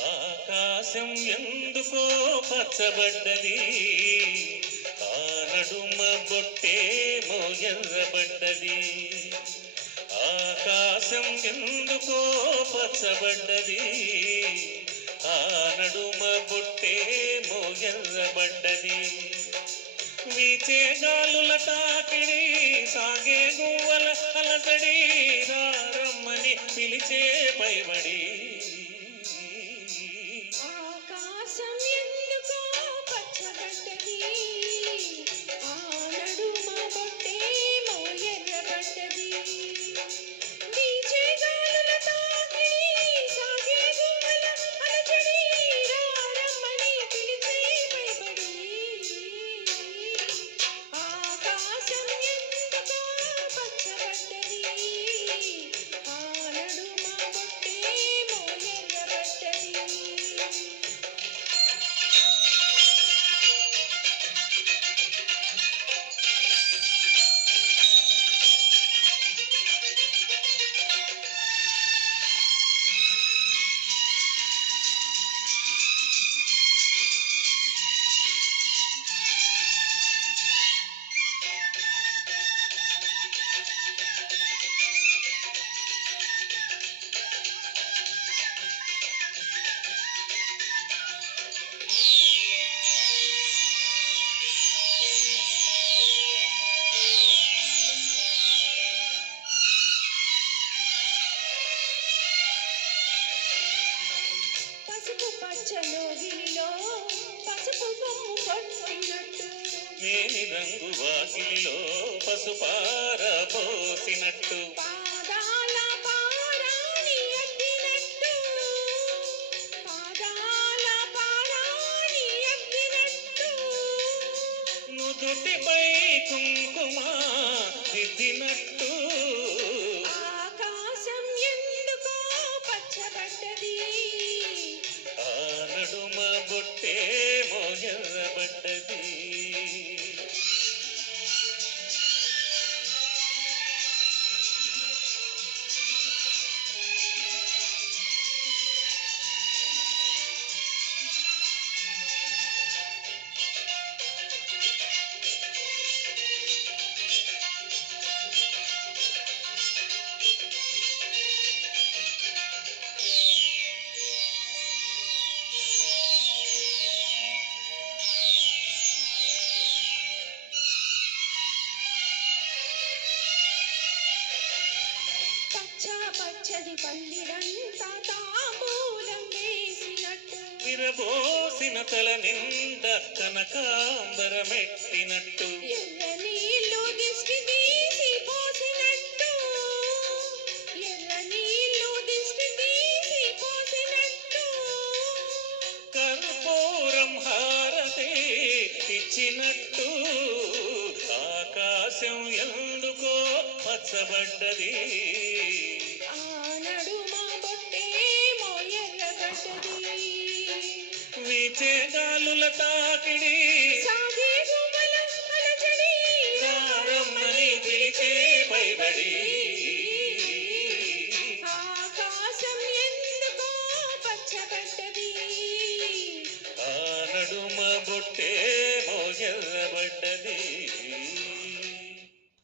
ఆకాశం ఎందుకో పచ్చబడ్డది, ఆ నడుమ బొట్టేమో ఎర్రబడ్డది. ఆకాశం ఎందుకో పచ్చబడ్డది, ఆ నడుమ బొట్టేమో ఎర్రబడ్డది. వీచే గాలుల తాకిడి, సాగే గువ్వల అలసడి, రారమ్మని పిలిచే పైబడి. ఆకాశం ఎందుకో పచ్చబడ్డది, ఆ నడుమ బొట్టేమో ఎర్రబడ్డది. వీచే గాలుల తాకిడి, సాగే గువ్వల అలజడి, రారమ్మని పిలిచే పైబడి. ఆకాశం ఎందుకో పచ్చబడ్డది, ఆ నడుమ బొట్టేమో ఎర్రబడ్డది. పసుపు పచ్చలోగిలిలో పసుపు కొమ్ము కొట్టినట్టు, మేని రంగు వాకిలిలో పసుపార పోసినట్టు, పాదాల పారాణి అద్దినట్టు, పాదాల పారాణి అద్దినట్టు. నుదుటిపై కుంకుమ దిద్దినట్టు. ఆకాశం ఎందుకో పచ్చబడ్డది, ఆ నడుమ బొట్టేమో ఎర్రబడ్డది. పచ్చ పచ్చది పల్లిరంతా తాంబూలం వేసినట్టు, విరబోసిన తల నిండా కనకాంబరమెట్టినట్టు. ఎర్ర నీళ్ళు దిష్టి తీసి పోసినట్టు, ఎర్ర నీళ్ళు దిష్టి తీసి పోసినట్టు. కర్పూరం హారతి ఇచ్చినట్టు. ఆకాశం ఎందుకో పచ్చబడ్డది, ఆ నడుమ బొట్టేమో ఎర్రబడ్డది. వీచే గాలుల తాకిడి, సాగే గువ్వల అలజడి, రారమ్మని పిలిచే